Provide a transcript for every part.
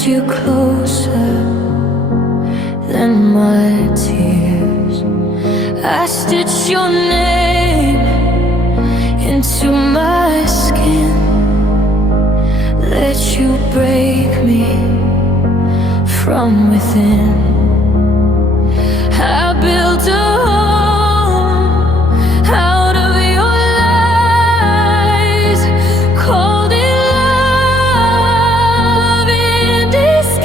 held you closer than my tears. I stitched your name into my skin, let you break me from within. I built a home out of your lies, called it love in disguise.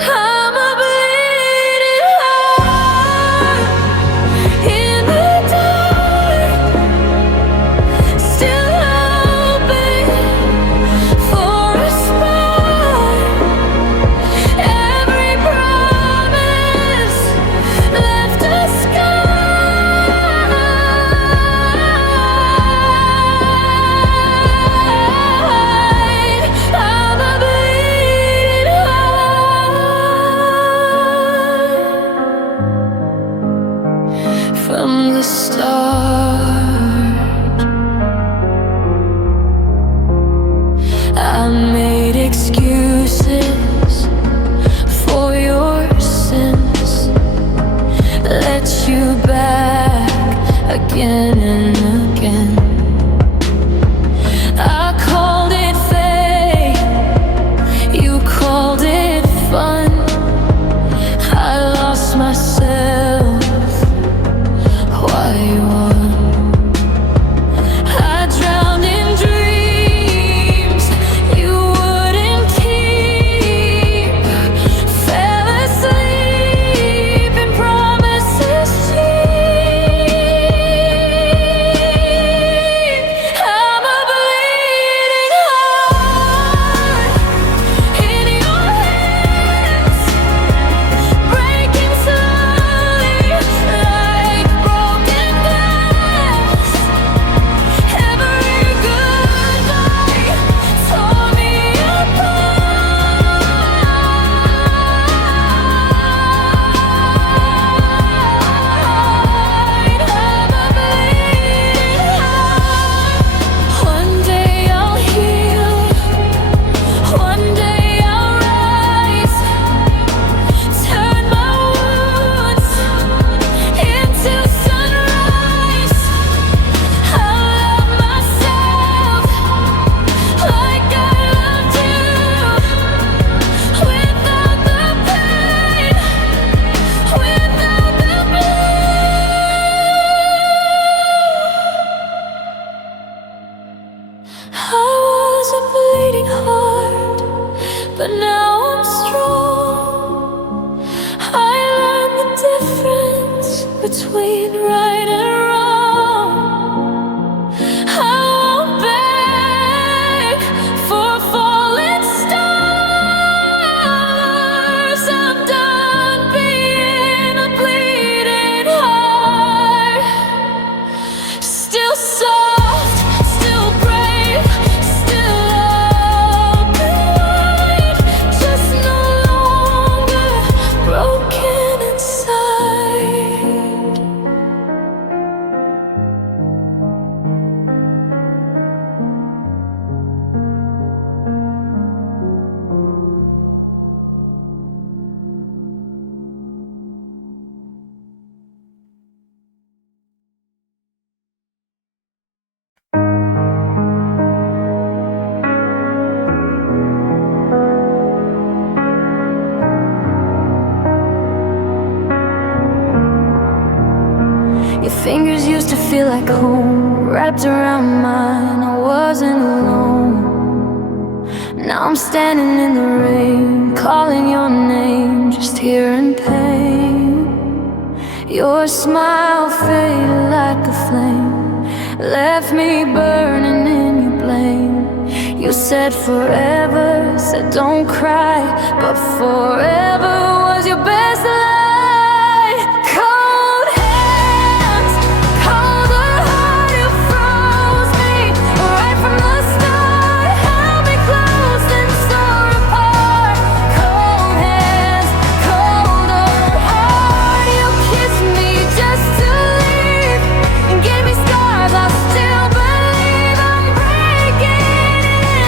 I'm a bleeding heart in the dark, still hoping for a spark. Every promise left a scar. I'm a bleeding heart from the start. I made excuses for your sins, let you back again and again. I called it fate, you called it fun. I lost myself while you won. I drowned in dreams you wouldn't keep, fell asleep in promises cheap. I'm a bleeding heart in your hands, breaking slowly like broken glass. Every goodbye tore me apart. I'm a bleeding heart. One day I'll heal, one day I'll rise, turn my wounds into sunrise. I'll love myself like I loved you, without the pain, without the I was a bleeding heart, but now I'm strong. I learned the difference between right and wrong. I won't beg for falling stars. I'm done being a bleeding heart. Still soft, still brave, still open wide, just no longer broken inside. Your fingers used to feel like home, wrapped around mine, I wasn't alone. Now I'm standing in the rain, calling your name, just here in pain. Your smile faded like a flame, left me burning in your blame. You said forever, said don't cry, but forever was your best lie. Cold hands, colder heart, you froze me right from the start. Held me close and tore apart. Cold hands, colder heart, you kissed me just to leave and gave me scars. I still believe I'm breaking in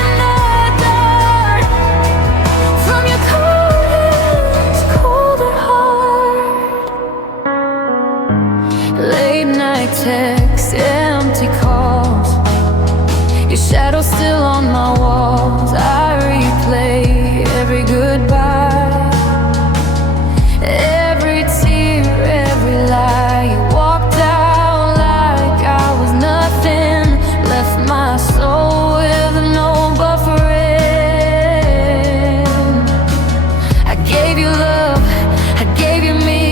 night texts, empty calls. Your shadow still on my walls. I replay every goodbye, every tear, every lie. You walked out like I was nothing, left my soul with no buffering. I gave you love, I gave you me.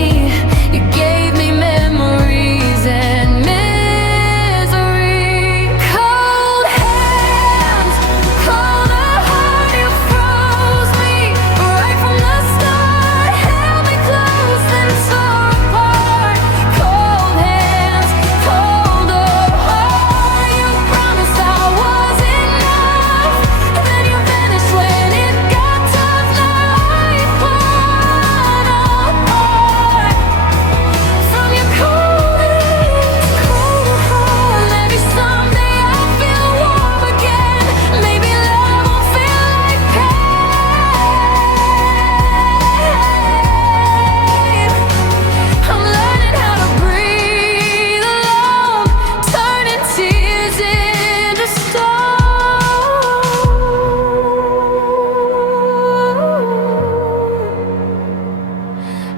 You gave me memories and misery. Cold hands, colder heart, you froze me right from the start. Held me close, then tore apart. Cold hands, colder heart. You promised I was enough, then you vanished when it got tough. Life falling apart from your cold hands, colder heart. Maybe someday I'll feel warm again. Maybe love won't feel like pain. I'm learning how to breathe alone, turning tears into stone.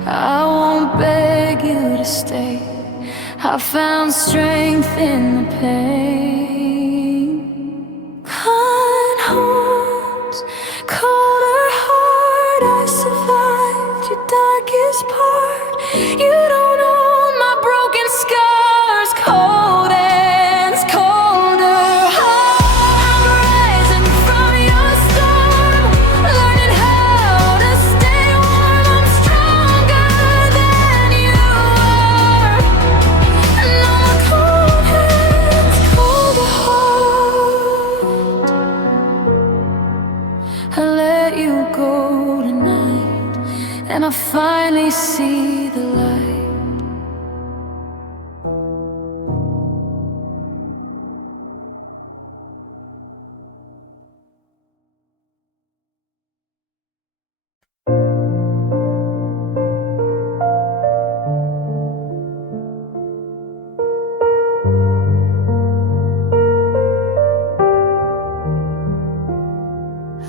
I won't beg you to stay. I found strength in the pain. Kind hearts, colder heart. I survived your darkest part. You don't own my broken scars. Cold hands, colder heart. I'm rising from your storm, learning how to stay warm. I'm stronger than you are. No more cold hands, colder heart. I let you go tonight, and I finally see the light.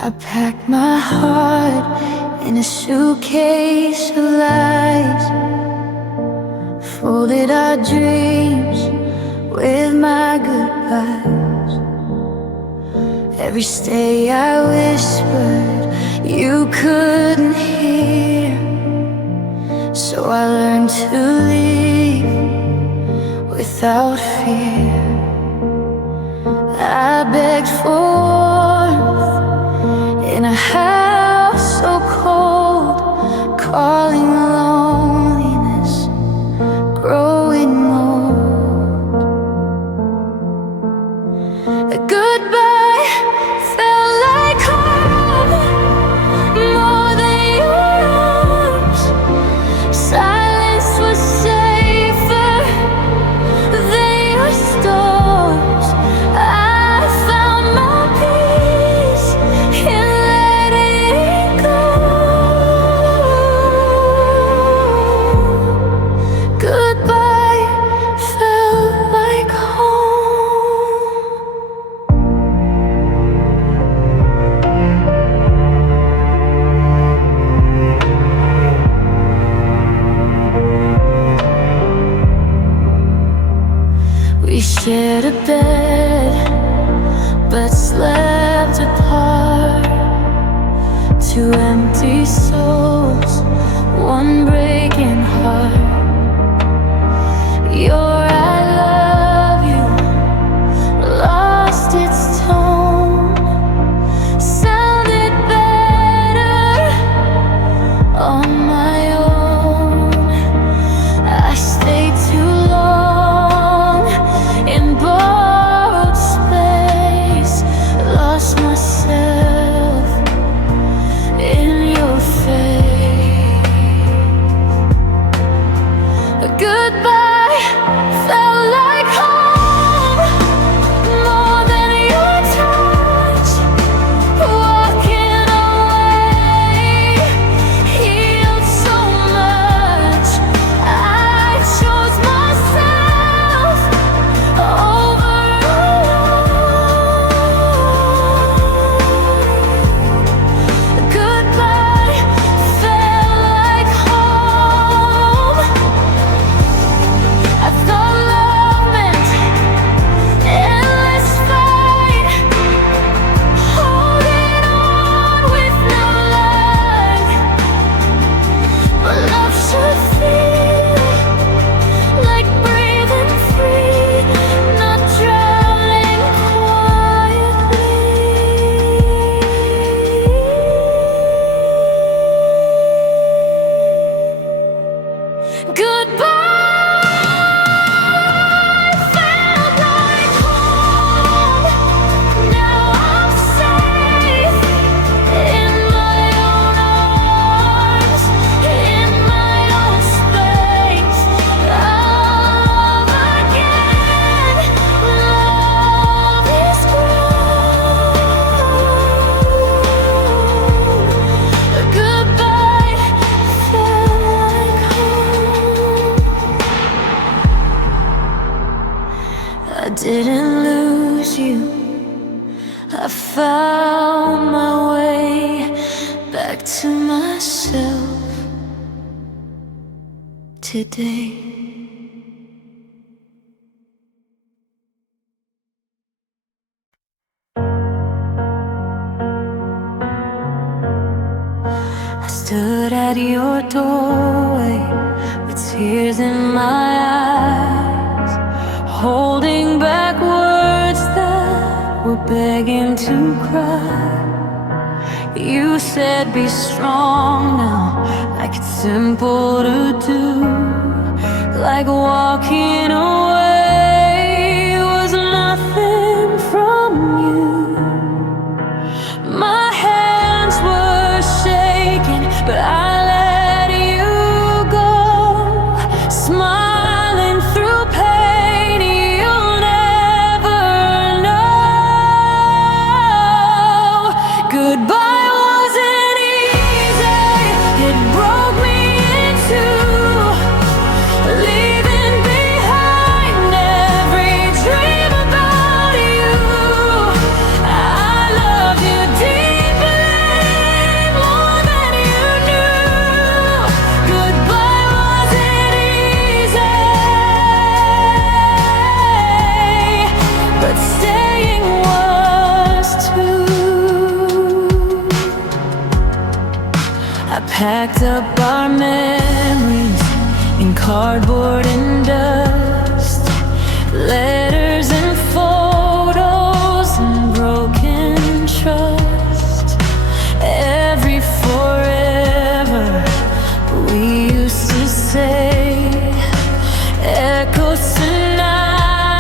I packed my heart in a suitcase of lies, folded our dreams with my goodbyes. Every stay I whispered you couldn't hear, so I learned to leave without fear. I begged for warmth in a house so cold, calling loneliness growing old. A goodbye felt like home, more than your arms. Silence was safer than your storms. I found my peace in letting go. Goodbye felt like home. We shared a bed, but slept apart. Two empty souls, one breaking heart. Your I love you lost its tone, sounded better on my own. I stayed too long in borrowed space, lost myself in your face. I didn't lose you. I found my way back to myself today. I stood at your doorway with tears in my eyes, holding back words that were begging to cry. You said be strong now, like it's simple to do, like walking away was nothing from you. My hands were shaking, but I let you go, smiling through pain. You'll never know. Goodbye wasn't easy, it broke me in two, leaving behind every dream about you. I loved you deeply, more than you knew. Goodbye wasn't easy, but staying was too. I packed up our memories in cardboard and dust, letters and photos and broken trust. Every forever we used to say echoes tonight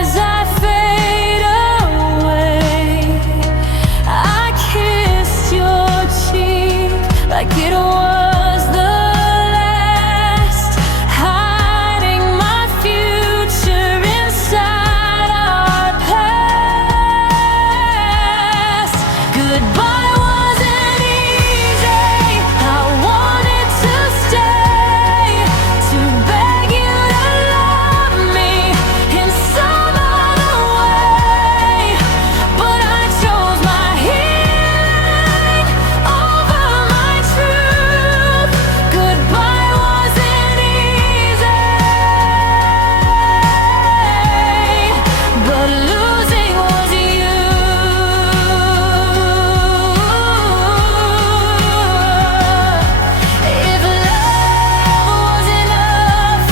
as I fade away. I kissed your cheek like it was the last, hiding my future inside our past. Goodbye wasn't easy, I wanted to stay, to beg you to love me in some other way, but I chose my healing over my truth. Goodbye wasn't easy, but losing was you. If love was enough,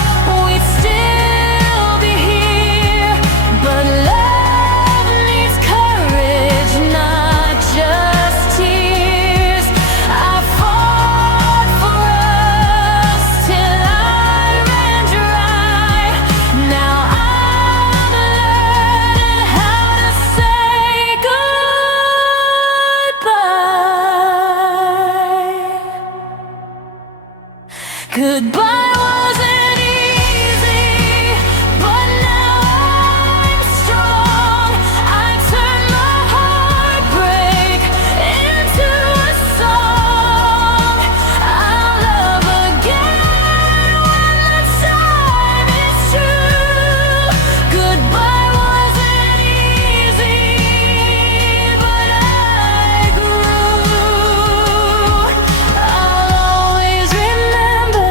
we'd still be here, but love needs courage, not just tears. I fought for us till I ran dry. Now I'm learning how to say goodbye. Goodbye wasn't easy, but now I'm strong. I turned my heartbreak into a song. I'll love again when the time is true. Goodbye wasn't easy, but I grew. I'll always remember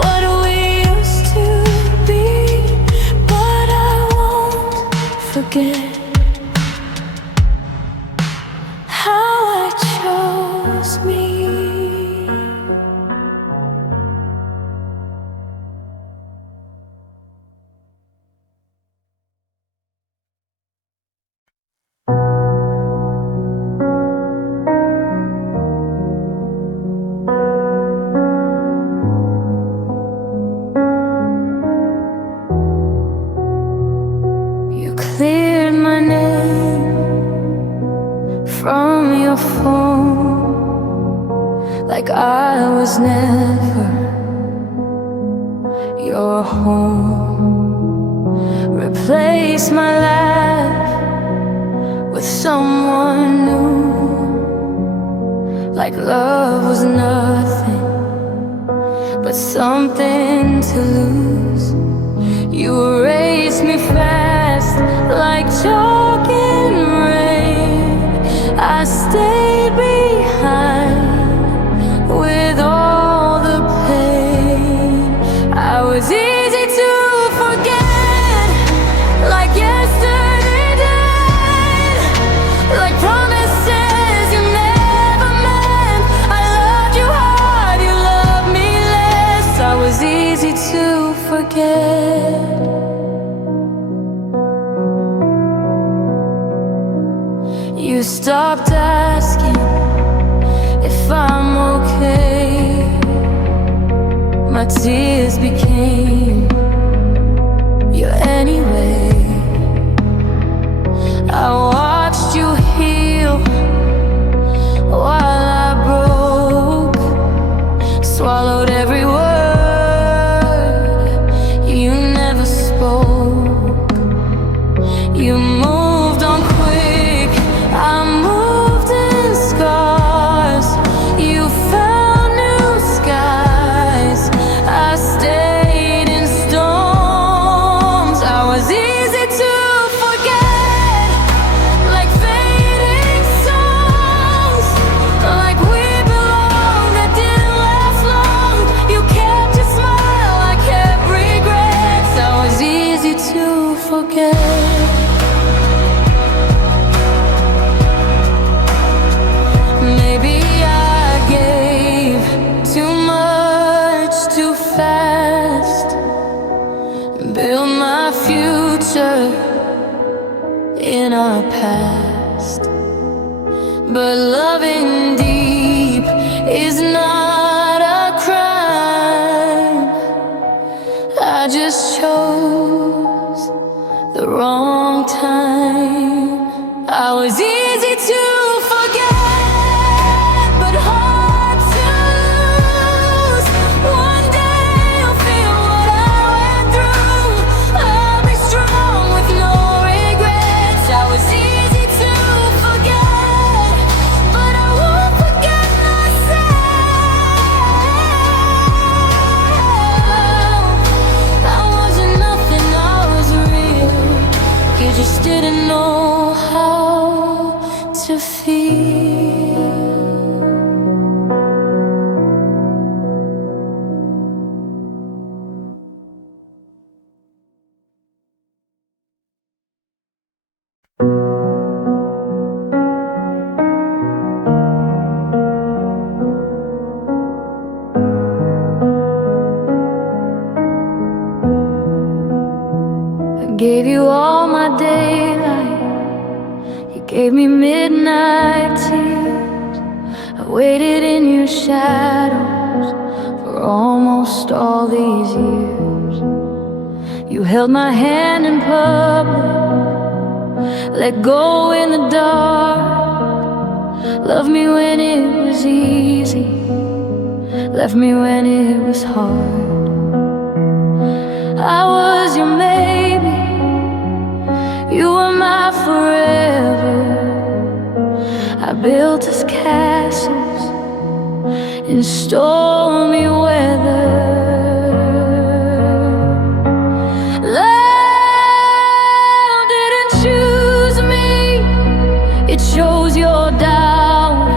what we used to be, but I won't forget how I chose me. You cleared my name from your phone, like I was never your home. Replace my life with someone new, like love was nothing but something to lose. You erased me fast I stayed behind with all the pain. I was easy to forget, like yesterday did, like promises you never meant. I loved you hard, you loved me less. I was easy to forget. You stopped asking if I'm okay. My tears became your anyway. I watched you heal while I broke, swallowed every word you never spoke. You moved on quick, I moved in scars. You found new skies, I stayed in storms. I was easy to forget, like fading songs, like we belonged that didn't last long. You kept your smile, I kept regrets. I was easy to forget. Maybe I gave too much too fast, built my future in our past. But loving deep is not a crime. I just chose the wrong time. I was easy to forget, but hard to lose. One day you'll feel what I went through. I'll be strong with no regrets. I was easy to forget, but I won't forget myself. I wasn't nothing, I was real. You just didn't know how to feel. I gave you all my daylight, you gave me midnight tears. I waited in your shadows for almost all these years. You held my hand in public, let go in the dark. Loved me when it was easy, left me when it was hard. I was your maybe, you were my forever. I built us castles in stormy weather. Love didn't choose me, it chose your doubt.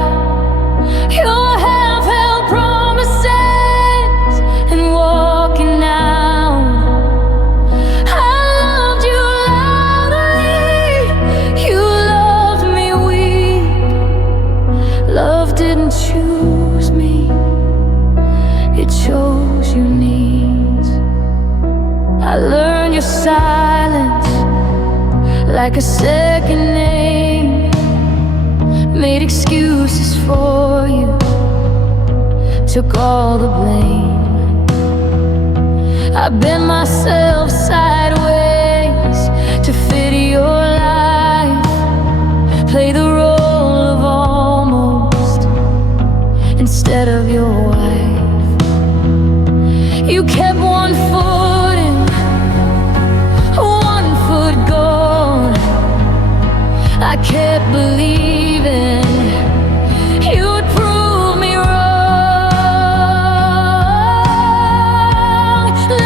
Your half-held promises and walking out. I loved you loudly, you loved me weak. Love didn't choose me, it chose your needs. I learned your silence like a second name, made excuses for you, took all the blame. I bent myself sideways to fit your life, play the role of almost instead of your wife. You kept one foot in, one foot gone. I kept believing you'd prove me wrong. Love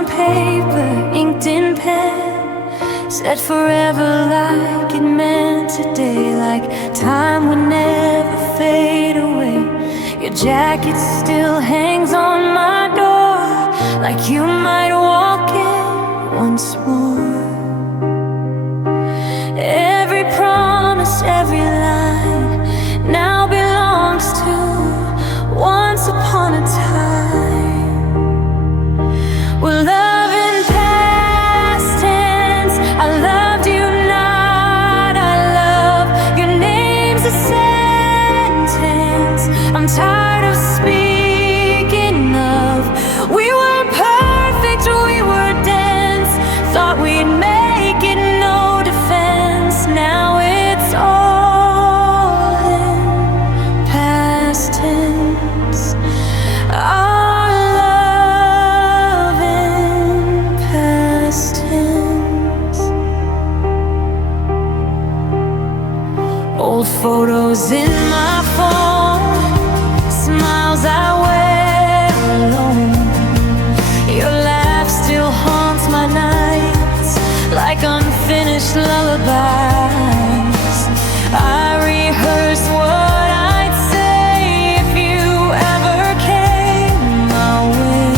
on paper, inked in pen, said forever like it meant today, like time would never fade away. Your jacket still hangs on my door, like you might walk in once more. Every promise, every line now belongs to once upon a time. We're loving past tense. I loved you not, I love your name's a sentence I'm tired of speaking of. We were perfect, we were dense, thought we'd make it, no defense. Now it's all in past tense. Our love in past tense. Old photos in my phone, smiles I wear alone. Your laugh still haunts my nights like unfinished lullabies. I rehearse what I'd say if you ever came my way,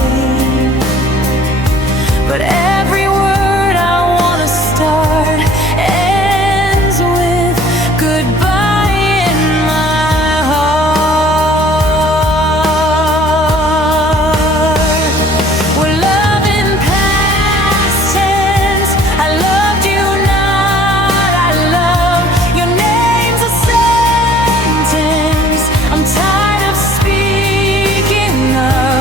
but every word I wanna start ends with goodbye in my heart. We're loving past tense. I loved you not, I love your name's a sentence I'm tired of speaking of.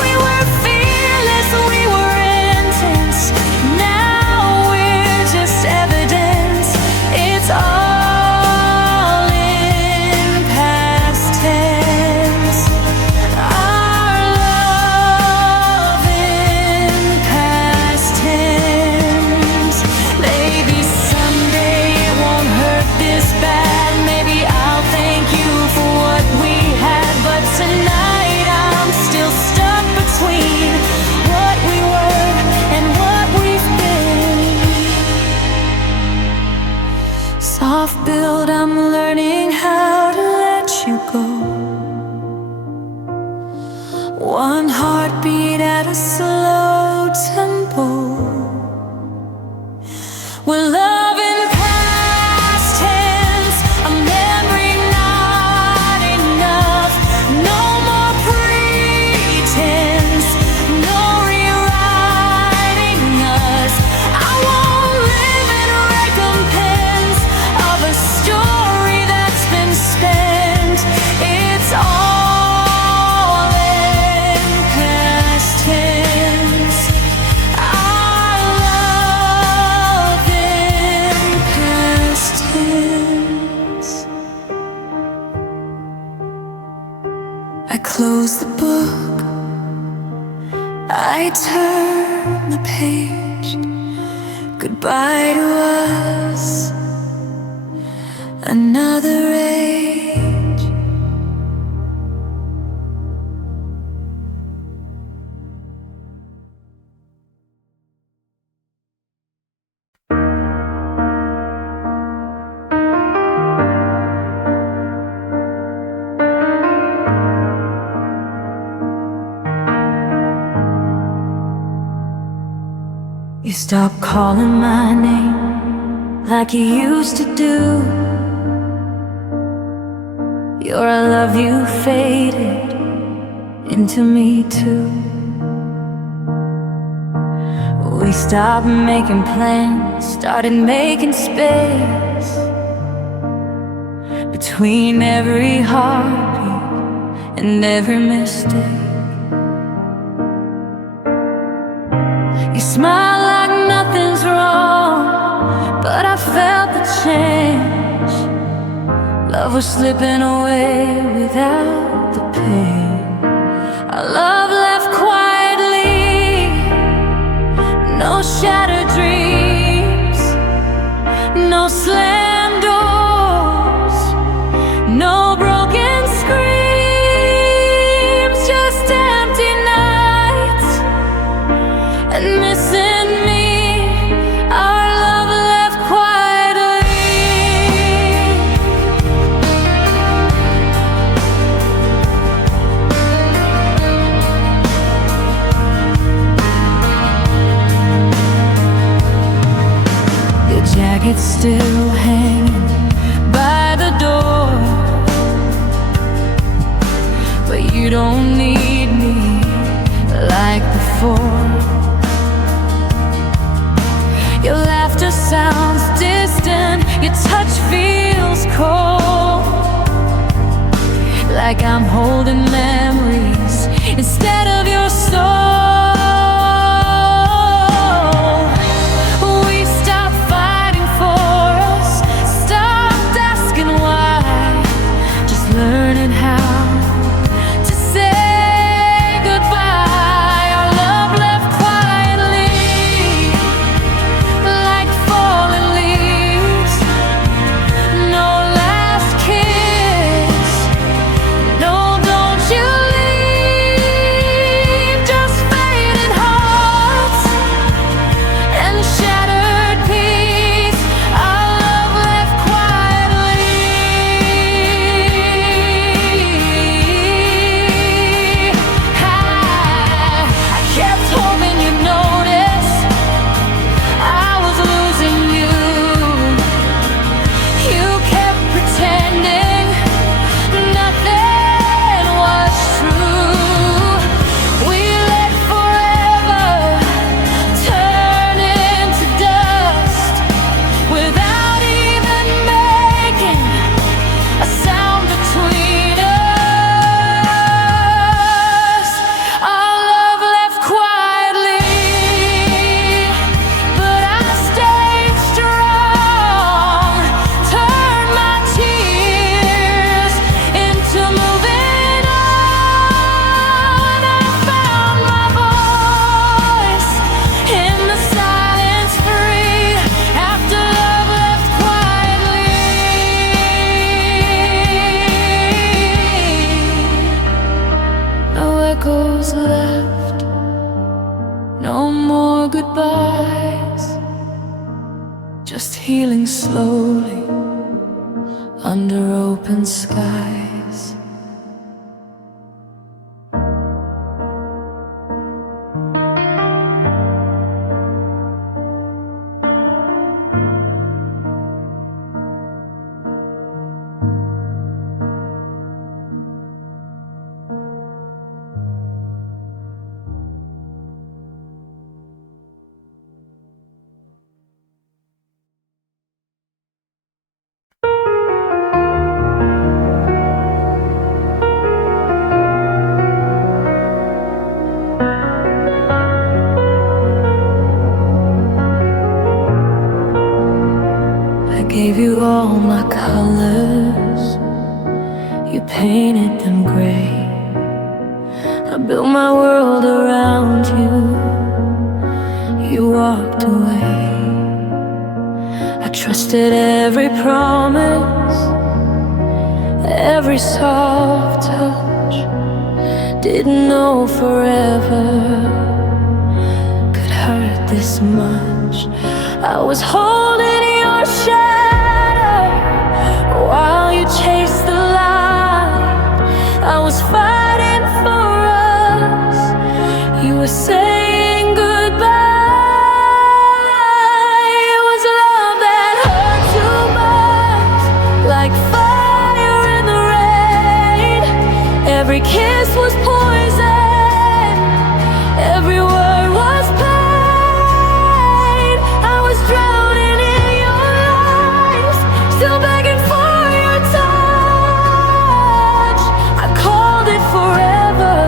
We were fearless, we were intense, now we're just evidence. It's all in past tense. Our love in past tense. Maybe someday it won't hurt this bad. Maybe I'll thank you for what we had, but tonight I'm still stuck between what we were and what we've been. Soft build, I'm learning how to let you go. One heartbeat at a slow tempo. We're loving past tense, a memory not enough. No more pretense, no rewriting us. I won't live in recompense of a story that's been spent. It's all in past tense. Our love in past tense. I close the book, I turn the page. Goodbye to us, another age. You stopped calling my name like you used to do. Your I love you faded into me too. We stopped making plans, started making space between every heartbeat and every mistake. You smile like nothing's wrong, but I felt the change. Love was slipping away without the pain. Our love left quietly, no shattered dreams, no slam doors, no broken screams, just empty nights and missing me. Our love left quietly. Your jacket's still hanging by the door, but you don't need me like before. Your laughter sounds distant, your touch feels cold, like I'm holding memories instead of your soul. We stopped fighting for us, stopped asking why, just learning how to say goodbye. Our love left quietly, like fallen leaves. No last kiss, no, don't you leave. Just fading hearts and shattered peace. Our love left quietly. I kept hoping you'd notice I was losing you. You kept pretending nothing was true. We let forever turn into dust without even making a sound between us. Our love left quietly, but I stayed strong. Turned my tears into moving on. I found my voice in the silence, free after love left quietly. No echoes left, no more goodbyes, just healing slowly under open skies. I gave you all my colors, you painted them gray. I built my world around you, you walked away. I trusted every promise, every soft touch. Didn't know forever could hurt this much. I was holding your shadow while you chased the light. I was fighting for us, you were saying goodbye. It was love that hurt too much, like fire in the rain. Every kiss was poison, every word was pain. I was drowning in your lies, still begging for your touch. I called it forever,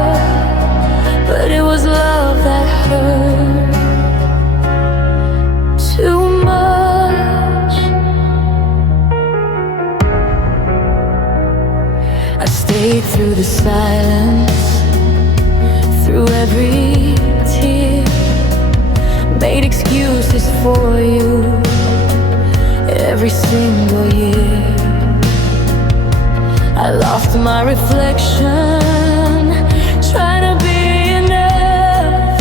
but it was love that hurt too much. I stayed through the silence, through every tear, made excuses for you every single year. I lost my reflection, trying to be enough.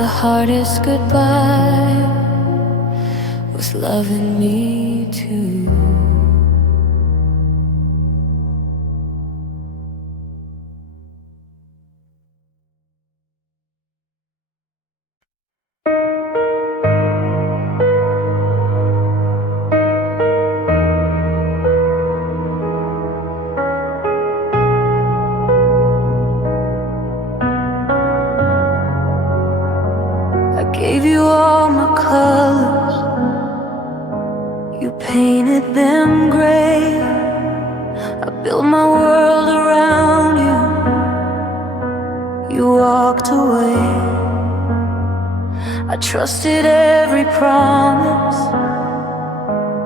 the hardest goodbye was loving me too. Gave you all my colors, you painted them gray. I built my world around you, you walked away. I trusted every promise,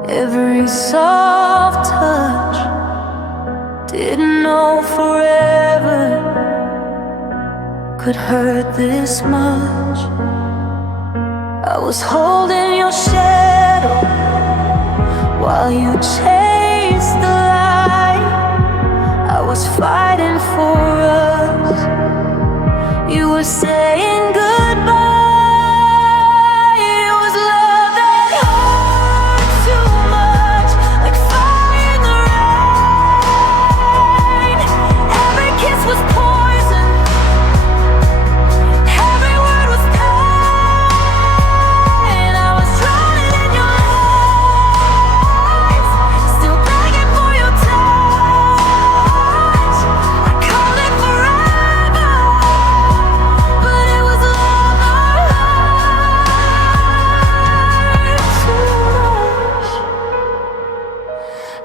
every soft touch. Didn't know forever could hurt this much. I was holding your shadow while you chased the light. I was fighting for us, you were saying goodbye. It was love that hurt too much, like fire in the rain. Every kiss was poison, every word was pain.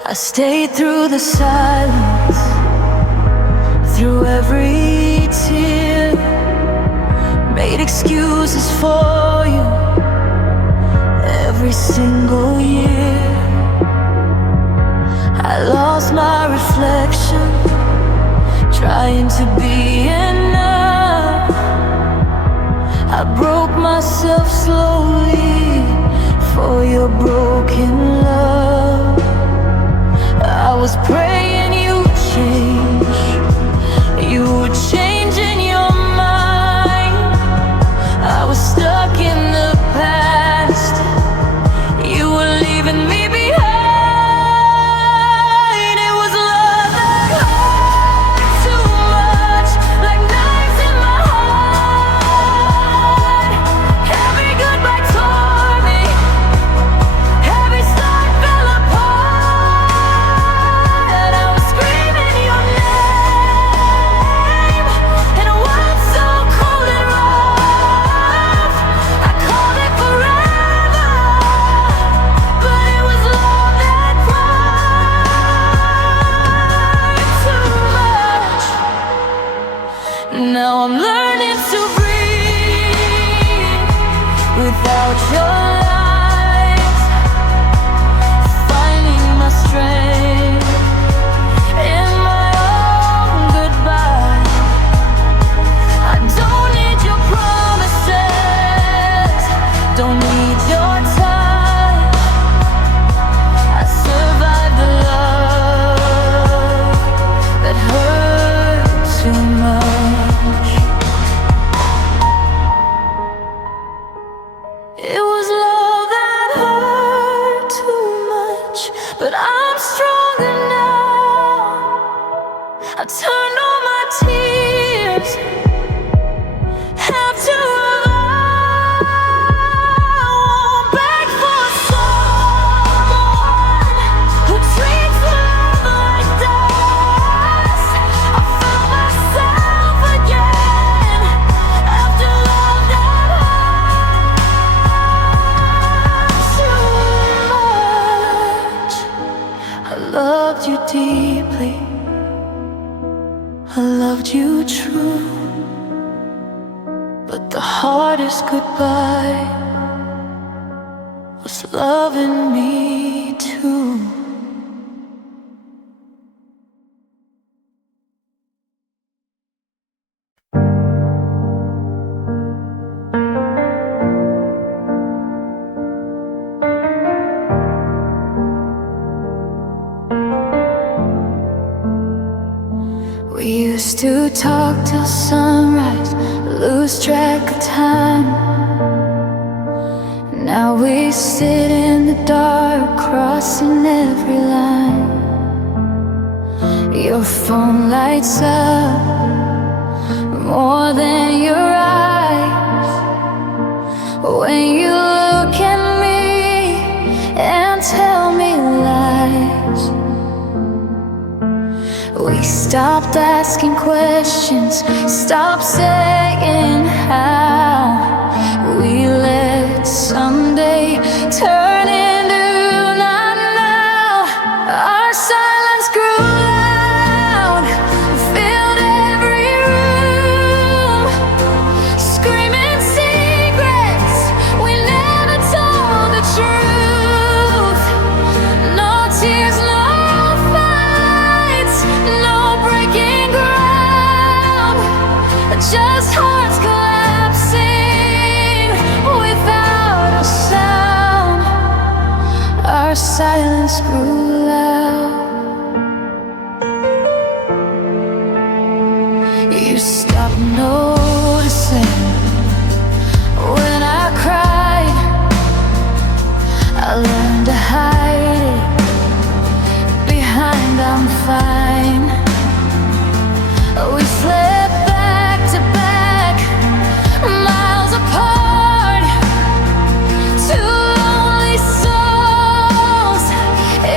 I stayed through the silence, through every tear, made excuses for you every single year. I lost my reflection, trying to be enough. I broke myself slowly for your broken love. I was praying you'd change, you would change in your mind. I was stuck in the past, you were leaving me behind. It was love that hurt too much, like knives in my heart. Every goodbye tore me, every start fell apart. I was screaming your name in a world so cold and rough. I called it forever, but it was love that cried too much. Now I'm learning to breathe without your lies, finding my strength in my own goodbye. I don't need your promises, don't need your touch. I survived the love that hurt too much. It was love that hurt too much, but I'm stronger now. I turned all my tears have to won't beg for someone who treats love like dust. I found myself again after love that hurt too much. I loved you deeply, I loved you true, but the hardest goodbye was loving me too. We used to talk till sunrise, lose lost track of time. Now we sit in the dark, crossing every line. Your phone lights up more than your eyes when you look at me and tell me lies. We stopped asking questions, stopped saying how. We let someday turn into not now. Our silence grew loud, filled every room, screaming secrets we never told the truth. No tears, no fights, no breaking ground, just hearts collapsing without a sound. Our silence grew loud. You stopped noticing when I cried. I learned to hide it behind I'm fine. We slept back to back, miles apart, two lonely souls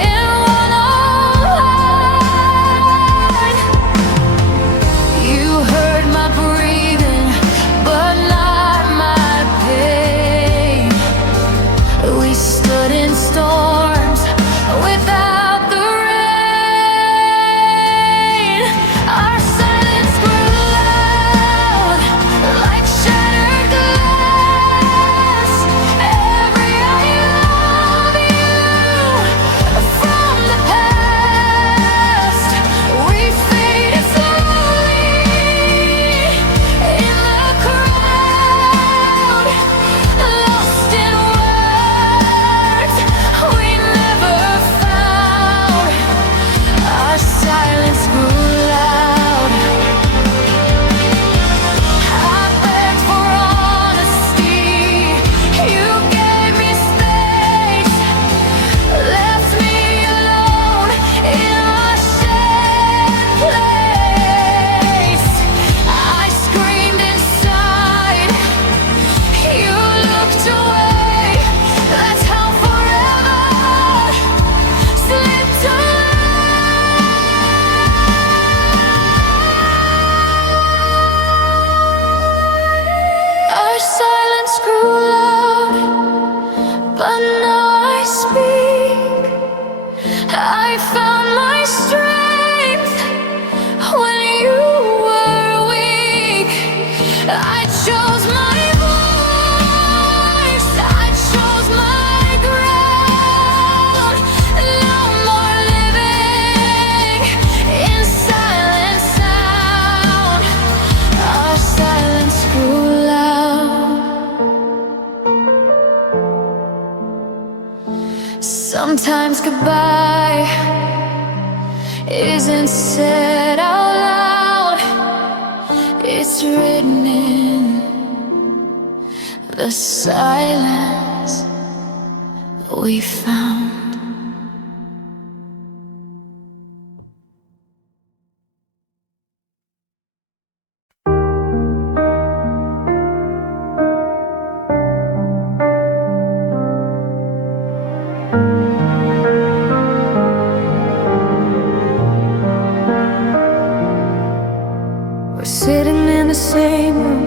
in one old heart. You heard my breathing, but not my pain. We stood in storms without the rain. Our silence grew loud, like shattered glass. Every I love you from the past. We faded slowly in the crowd, lost in words we never found. Our silence grew loud. I begged for honesty, you gave me space, left me alone in my shared place. I screamed inside, you looked away. That's how forever slipped away. Our silence grew loud, but now I speak. I found my strength when you were weak. I chose my voice, I chose my ground. No more living in silent sound. Our silence grew loud. Sometimes goodbye isn't said out loud, it's written in the silence we found. We're sitting in the same room,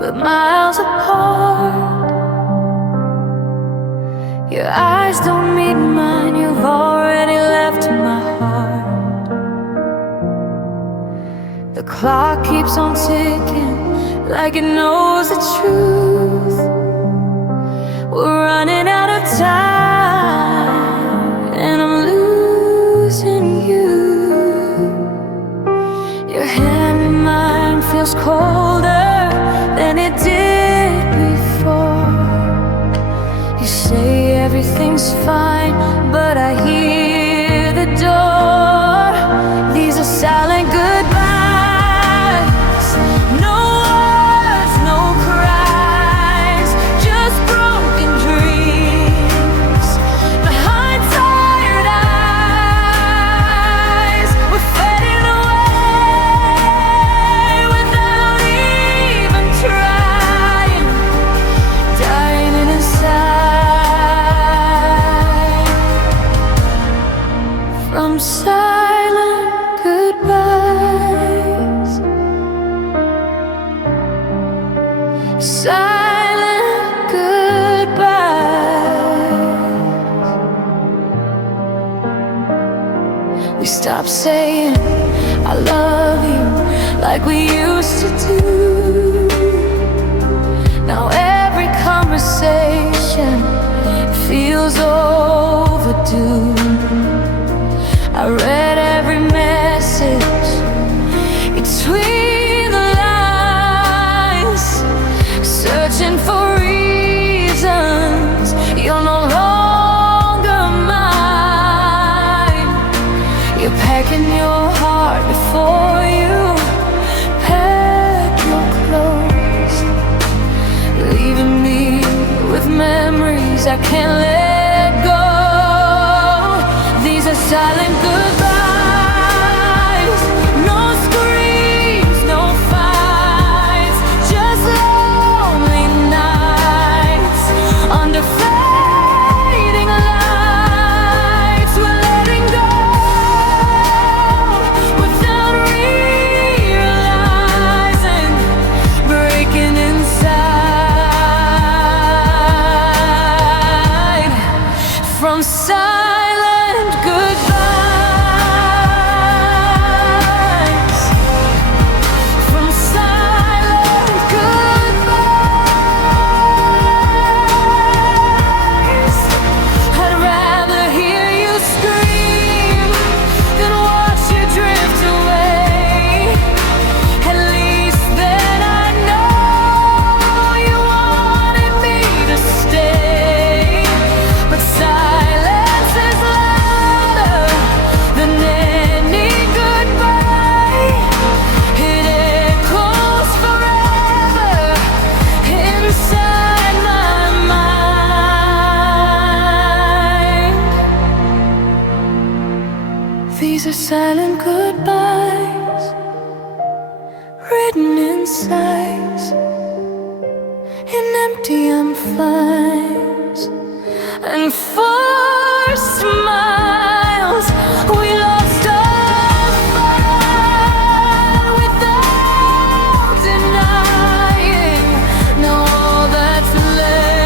but miles apart. Your eyes don't meet mine, you've already left my heart. The clock keeps on ticking like it knows the truth. We're running out of time, and I'm losing you. Your hand in mine feels colder than it did before. You say everything's fine, but I hear the door. These are silent goodbyes, no words silent goodbyes. We stopped saying I love you like we used to do. Now every conversation feels overdue. I read every message between the lines, searching for reasons you're no longer mine. You're packing your heart before you pack your clothes, leaving me with memories I can't let go. These are silent goodbyes. No screams, no fights, just lonely nights under fading lights. We're letting go without realizing, breaking inside from silent goodbyes. From silent goodbyes. I'd rather hear you scream than watch you drift away. At least then I know you wanted me to stay. But silence is louder than any goodbye. It echoes forever inside my mind. These are silent goodbyes, written in sighs, in empty flames and forced smiles. We lost our fun without denying. Now all that's left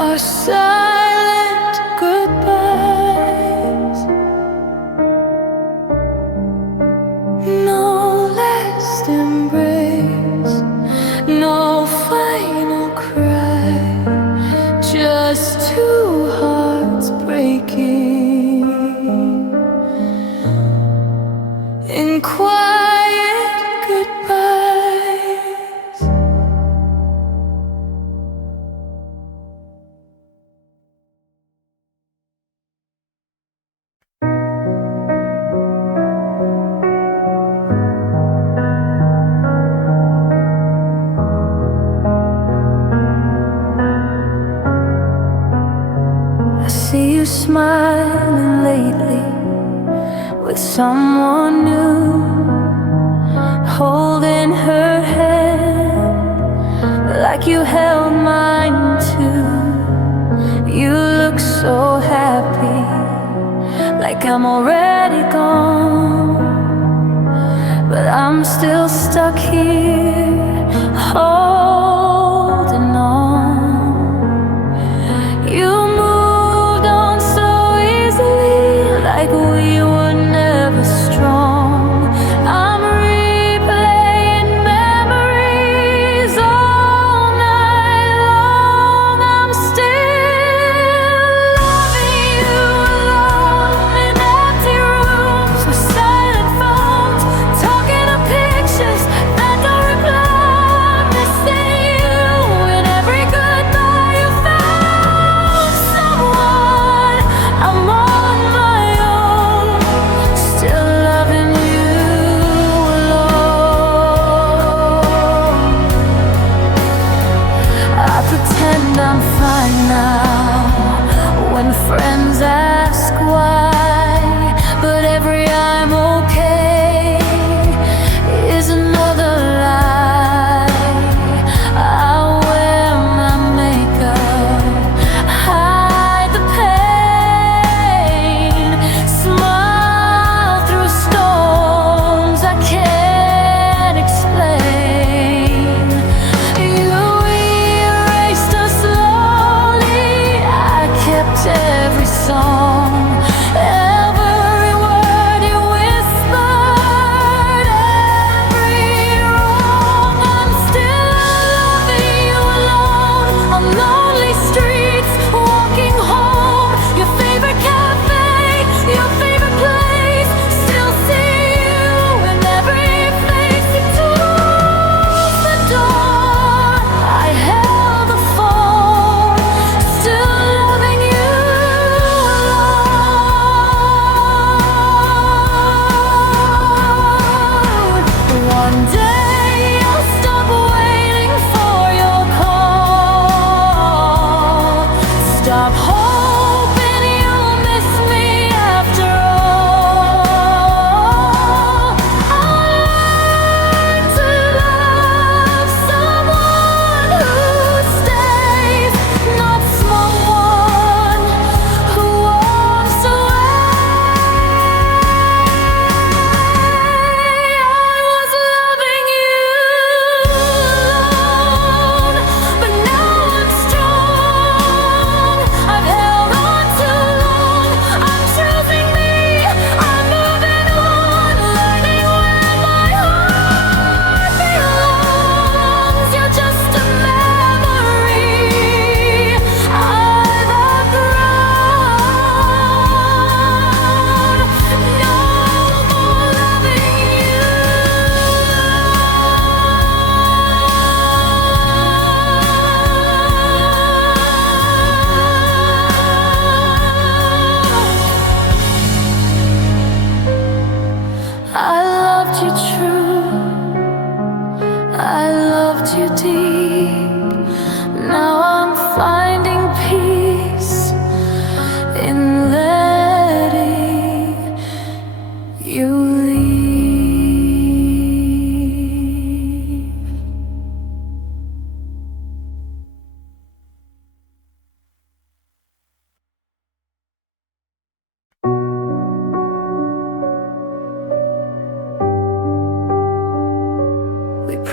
are silent goodbyes. No last embrace, no final cry, just two hearts breaking in quiet goodbyes. I see you smiling lately with someone new, holding her hand like you held mine too. You look so happy, like I'm already gone, but I'm still stuck here holding on. You moved on so easily, like we were never strong. I'm replaying memories all night long. I'm still loving you alone in empty rooms with silent phones, talking to pictures that don't reply. I'm missing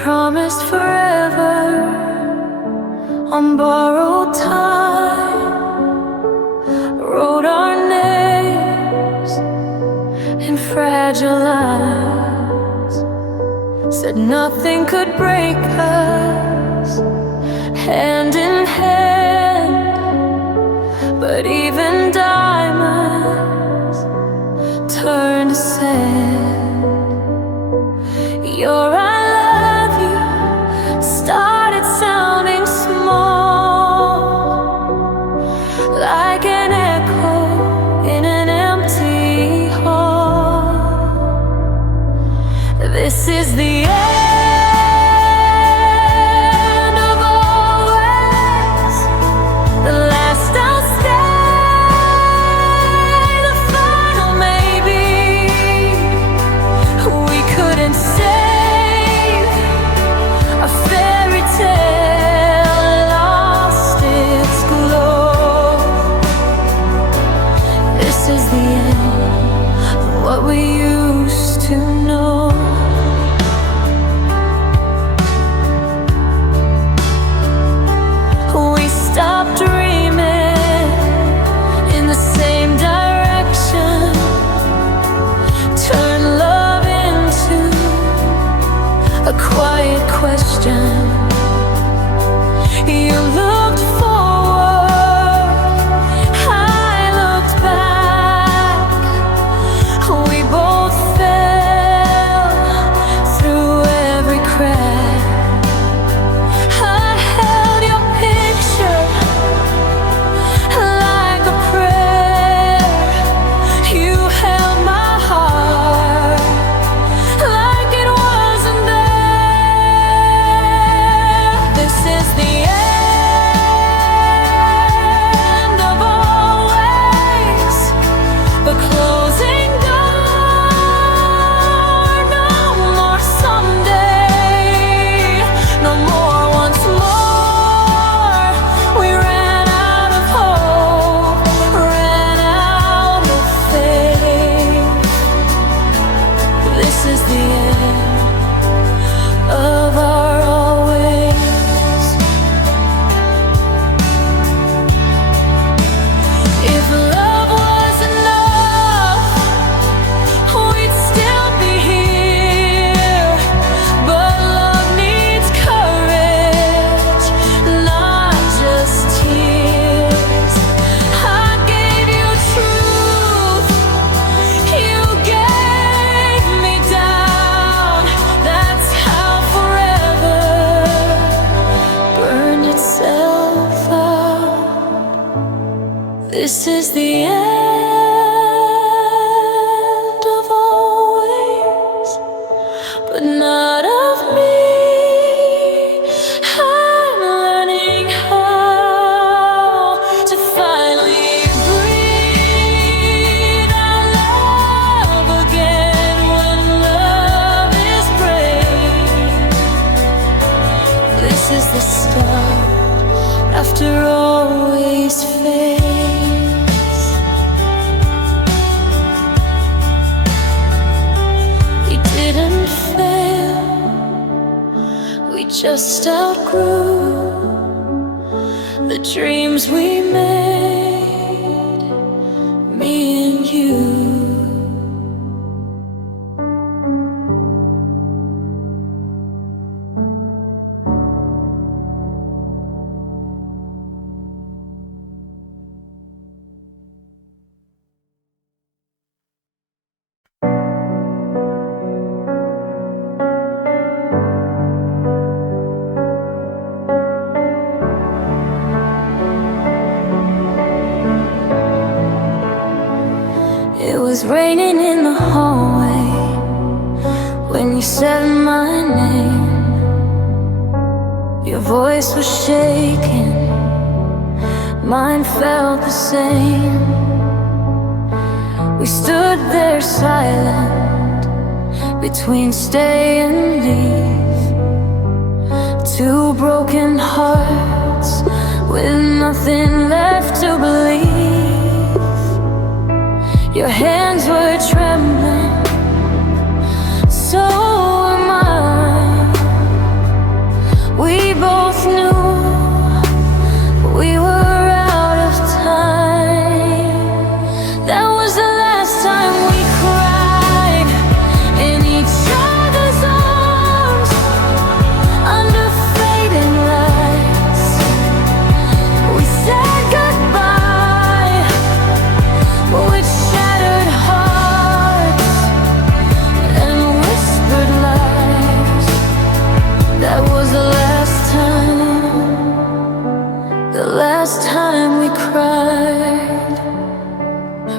promised forever on borrowed time, wrote our names in fragile lines, said nothing could break us, hand in hand. But even diamonds turn to sand. Your I love you started sounding small, like an echo in an empty hall. This is the end of always, the last I'll stay, the final maybe. We couldn't save a fairy tale, lost its glow. This is the end of what we used to know. We stopped dreaming in the same direction, turn love into a quiet question. You looked forward, I looked back. We both fell through every crack. I held your picture like a prayer. You held my heart like it wasn't there. This is the end of always, the closing door. No more someday, no more once more. We ran out of hope, ran out of faith. This is the end of our always. If love was enough, we'd still be here. But love needs courage, not just tears. I gave you truth, you gave me down. That's how forever burned itself out. This is the end of always, but not of me. I'm learning how to finally breathe out love again when love is brave. This is the start after always fades. We didn't fail, we just outgrew the dreams we made, me and you. It was raining in the hallway when you said my name. Your voice was shaking, mine felt the same. We stood there silent between stay and leave. Two broken hearts with nothing left to believe. Your hands were trembling, so were mine.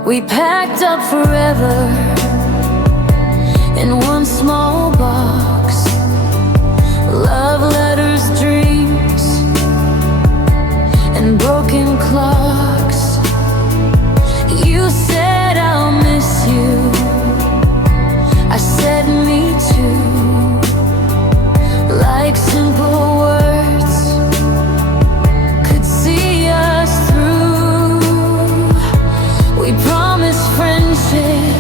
We packed up forever in one small box. Love letters, dreams, and broken clocks. You said I'll miss you, I said me too. Like simple words could see us through. We promised friendship,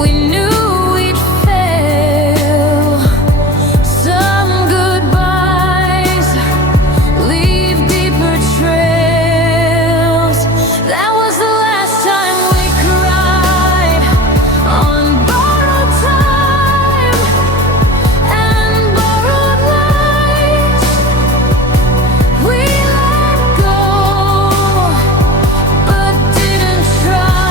we knew we'd fail. Some goodbyes leave deeper trails. That was the last time we cried on borrowed time and borrowed lights. We let go, but didn't try.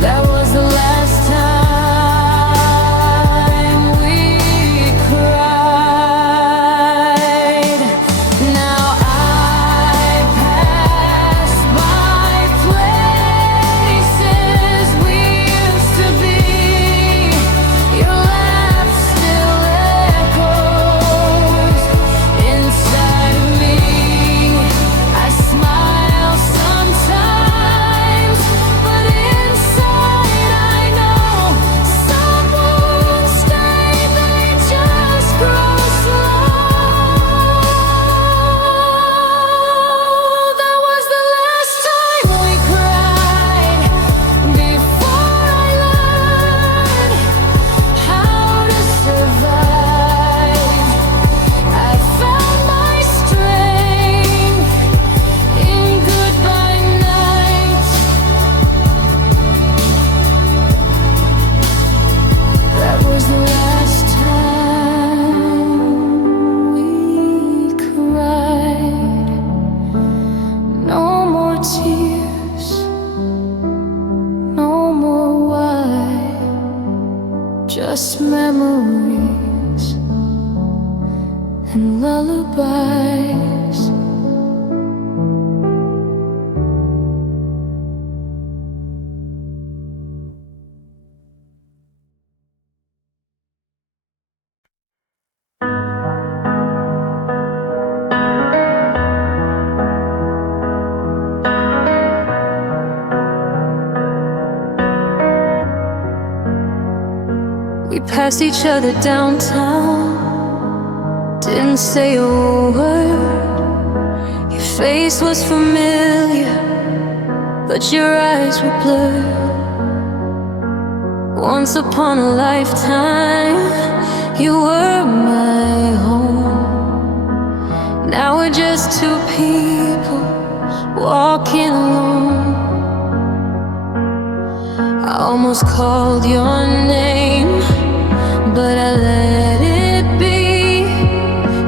That was the last time we cried. Now I pass by places we used to be. Your laugh still echoes inside of me. I smile sometimes, but inside I know some wounds stay, they just grow slow. That was the last time we cried before I learned how to survive. I found my strength in goodbye nights. That was the last time we cried. No more tears, no more why, just memories and lullabies. We passed each other downtown, didn't say a word. Your face was familiar, but your eyes were blurred. Once upon a lifetime, you were my home. Now we're just two people walking alone. I almost called your name, but I let it be.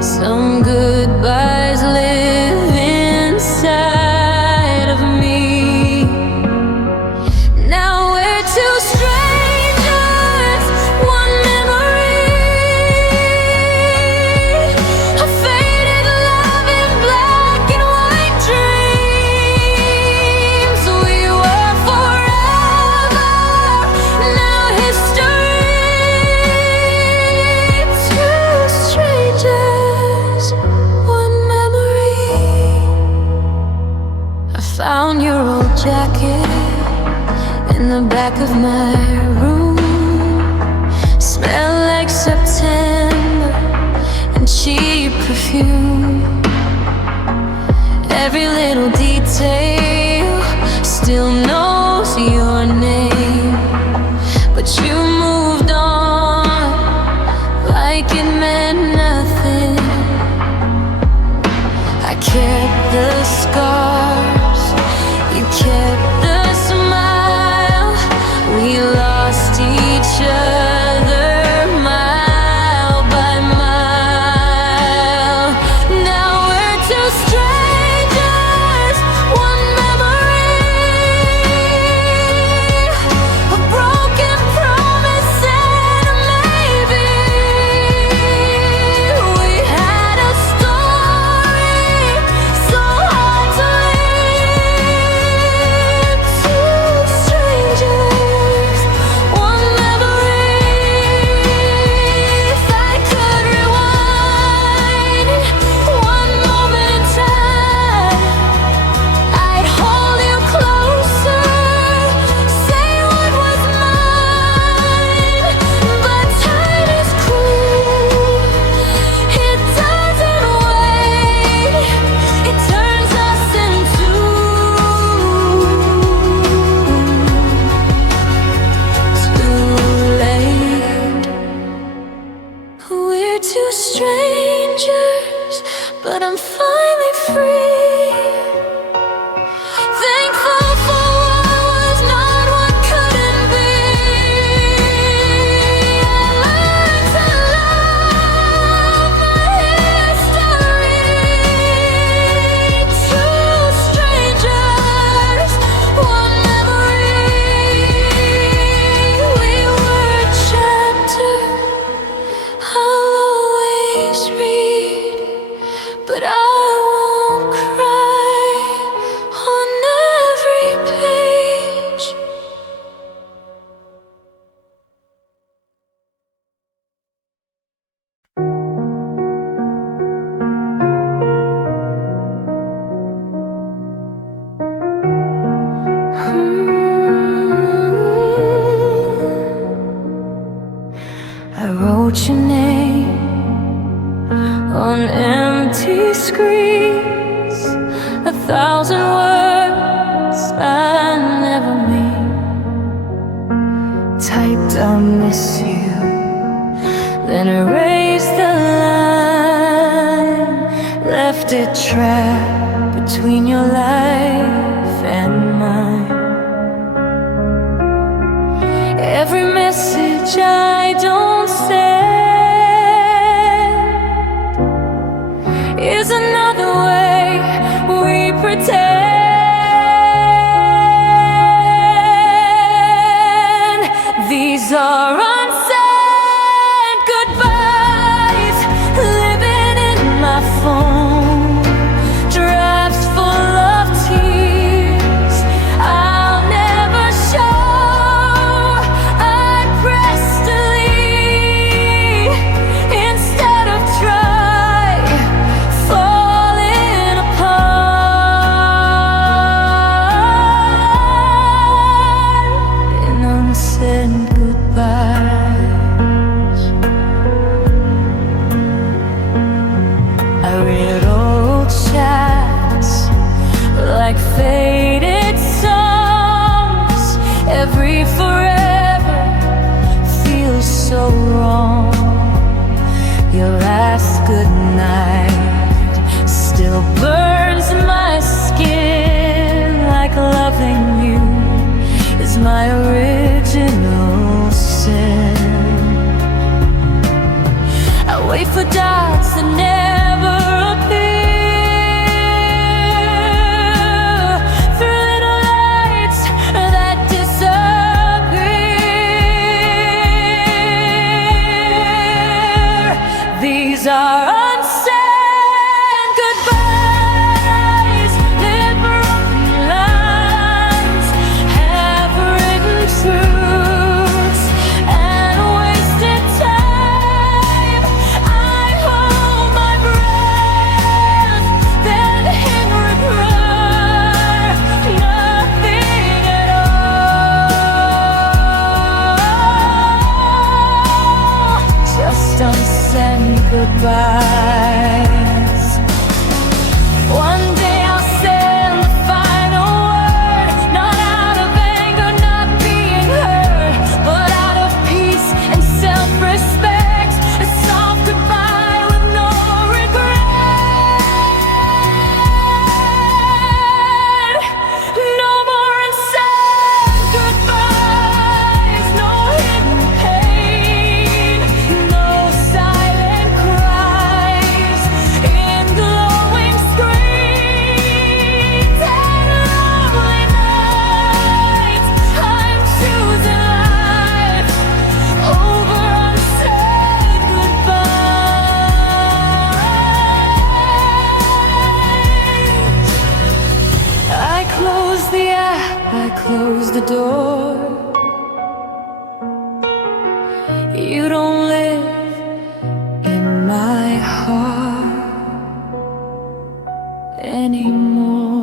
Some goodbyes live inside of me. Now we're two strangers, one memory. A faded love in black and white dreams. We were forever, now history. Two strangers, one memory. I found your old jacket in the back of my room. Smell like September and cheap perfume. Every little detail still knows your name, but you moved on like it meant nothing. I kept the scars, you kept the smile. We lost each other mile by mile. Now we're two strangers, one memory. A broken promise. wrote your name on empty screens, 1,000 words I never mean. Typed I miss you, then erased the line, left it trapped between your life and mine. Every message I don't send is another way we pretend. These are unsaid goodbyes, living in my phone, drafts full of tears I'll never show. I press delete instead of try, falling apart in unsaid goodbyes. I read old chats like faded songs. Every forever feels so wrong. Your last goodnight still burns my skin, like loving you is my original sin. I wait for doubts that never appear, through little lights that disappear. These are unsaid goodbyes, lit broken lines, half-written truths, and wasted time. I hold my breath, then hit regret, nothing at all, just unsaid goodbyes. One day I'll send the final word, not out of anger, not being heard, but out of peace and self-respect. A soft goodbye with no regret. No more unsaid goodbyes, no hidden pain, no silent cries in glowing screens and lonely nights. I'm choosing life over unsaid goodbyes. I close the app, I close the door. You don't live in my heart anymore.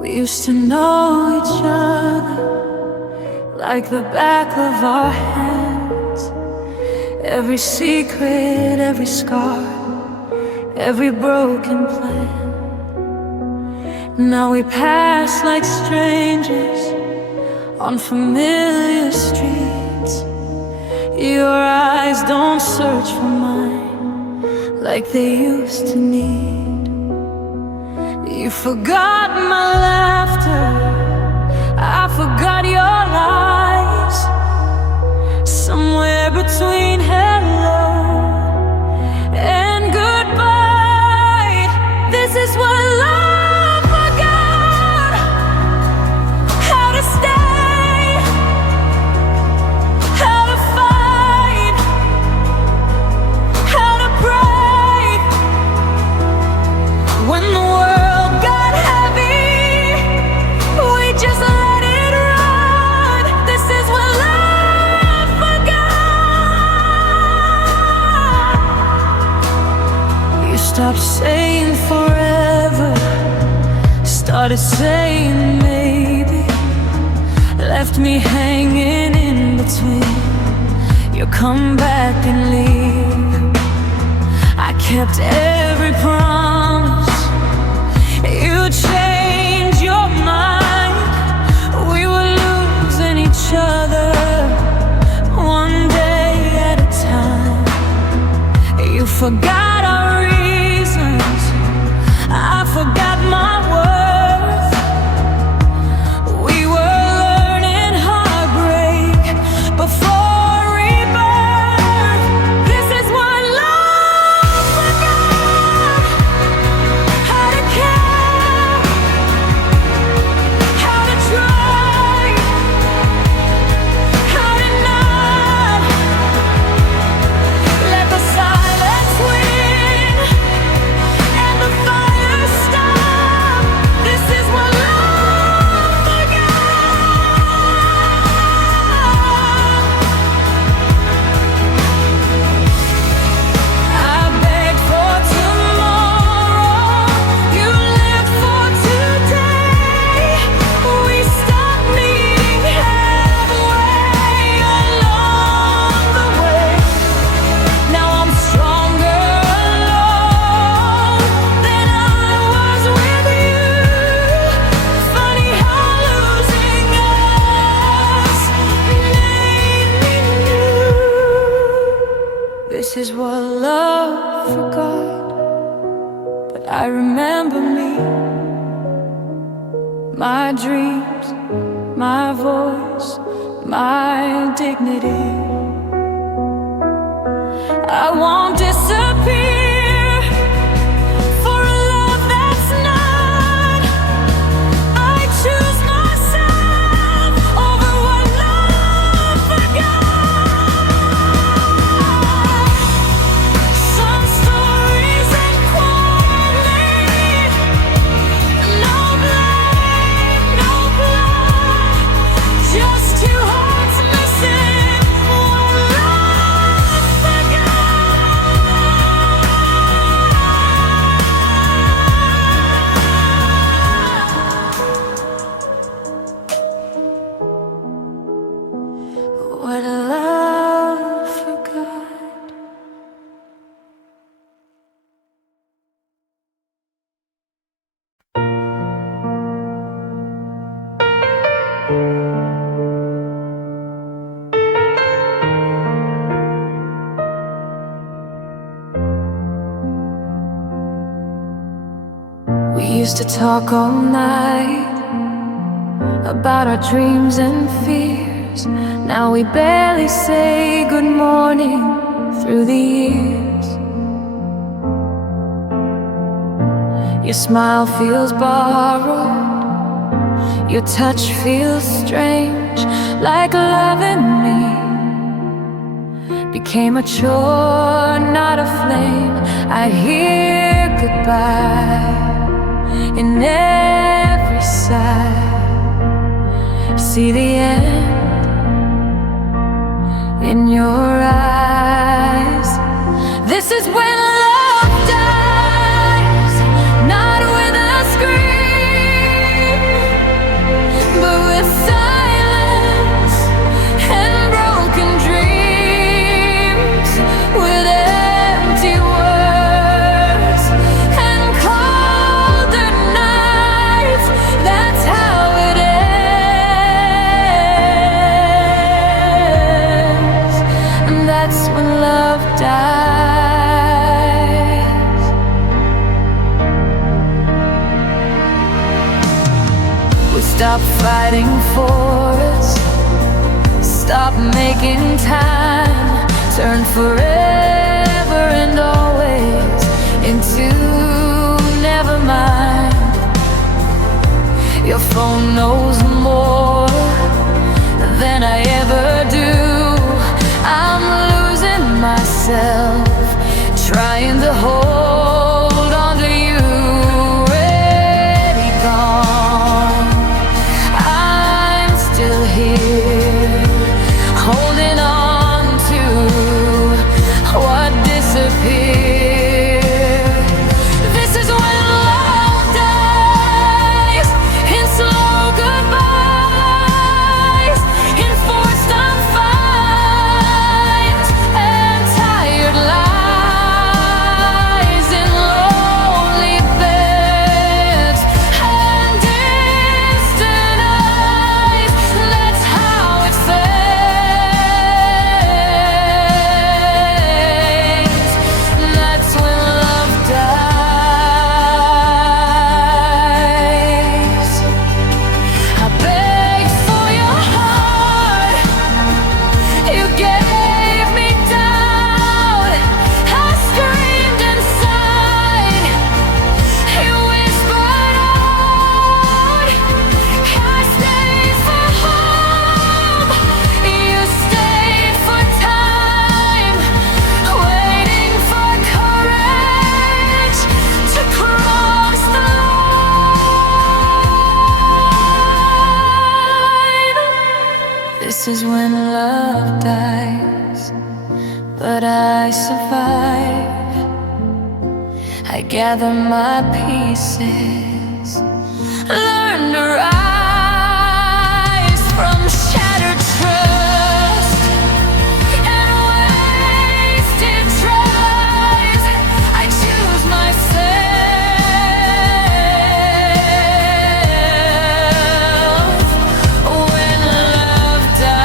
We used to know each other like the back of our hands. Every secret, every scar, every broken plan. Now we pass like strangers on familiar streets. Your eyes don't search for mine like they used to need. You forgot my laughter, I forgot your lies. Somewhere between hello and goodbye, this is what love forgot. How to stay, started saying maybe, left me hanging in between. You come back and leave. I kept every promise. You changed your mind. We were losing each other, one day at a time. You forgot our reasons, I forgot my worth. We were learning heartbreak before rebirth. This is what love forgot. How to care, how to try, how to not let the silence win and the fire stop. This is what love forgot. I begged for tomorrow, you lived for today. We stopped meeting halfway along the way. Now I'm stronger alone than I was with you. Funny how losing us made me new. This is what love forgot, but I remember me, my dreams, my voice, my dignity. I won't disappear for a love that's not. I choose myself over what love forgot. Some stories end quietly, no blame, no blood, just two hearts missing what love forgot. What love forgot. We used to talk all night about our dreams and fears. Now we barely say good morning through the years. Your smile feels borrowed, your touch feels strange, like loving me became a chore, not a flame. I hear goodbye in every sigh, see the end in your eyes. This is when love dies, not with a scream, but with silence and broken dreams, with empty words and colder nights. That's how it ends, and that's when love dies. We stop fighting for us, stop making time, turn forever and always into never mind. Your phone knows more than I ever do. I'm losing myself, trying to hold on to you. Already gone, I'm still here, holding on to what disappeared. This is when love dies, This is when love dies, but I survive. I gather my pieces, learn to rise from shattered trust and wasted tries. I choose myself when love dies.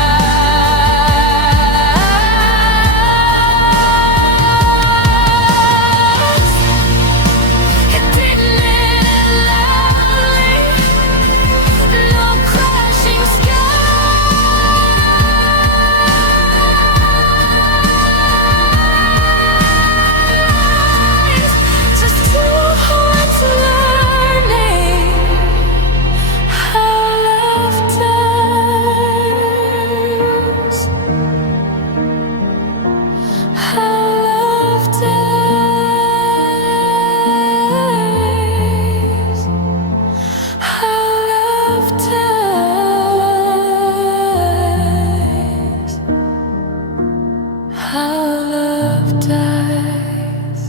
It didn't end loudly, no crashing skies, just two hearts learning how love dies, how love dies, how love dies, how love dies.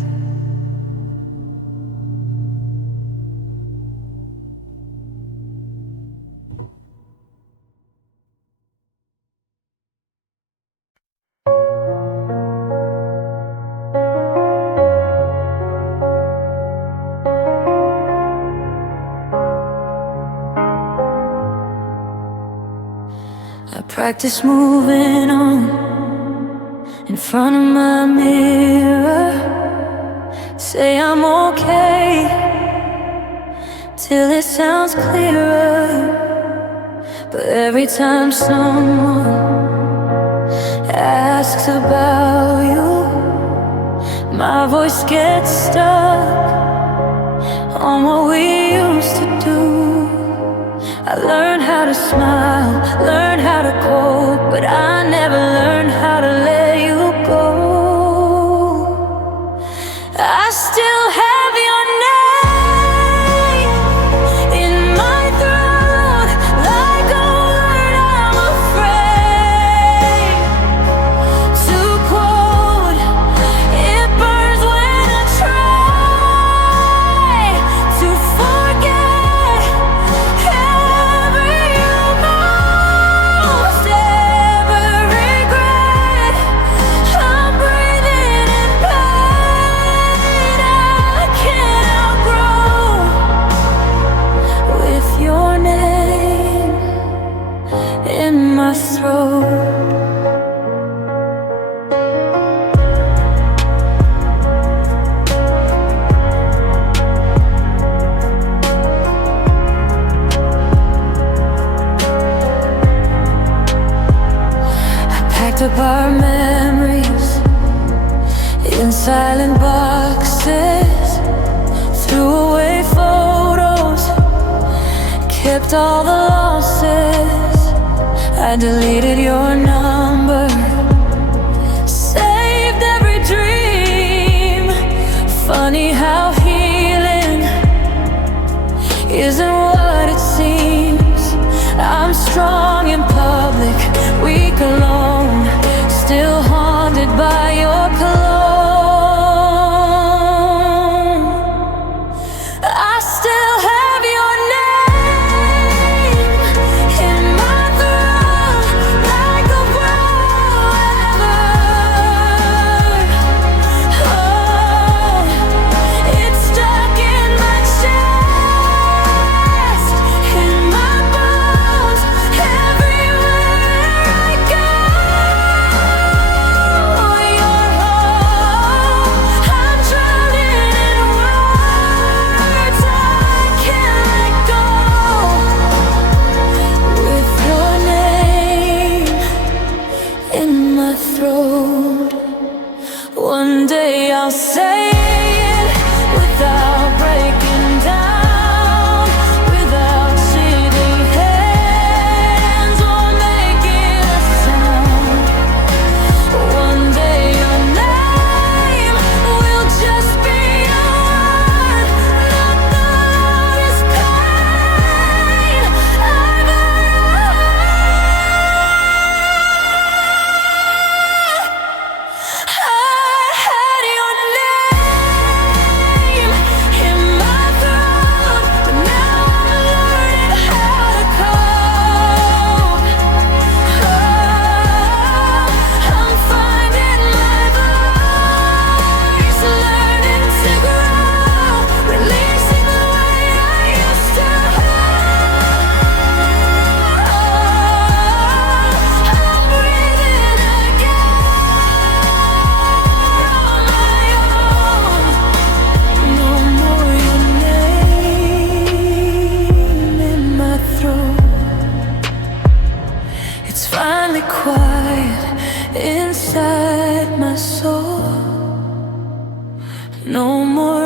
I practice moving on in front of my mirror. Say I'm okay till it sounds clearer. But every time someone asks about you, my voice gets stuck on what we used to do. I learned how to smile, learned how to cope, but I never learned how to let you go. I still have your name in my throat, like a word I'm afraid to quote. It burns when I try to forget every almost ever regret. I'm breathing in pain I can't outgrow, with your name in my throat. Packed up our memories in silent boxes, threw away photos, kept all the losses. I deleted your number, saved every dream. Funny how healing isn't what it seems. I'm strong in public, weak alone, still haunted by your cologne. I still have your name in my throat, like a broken No more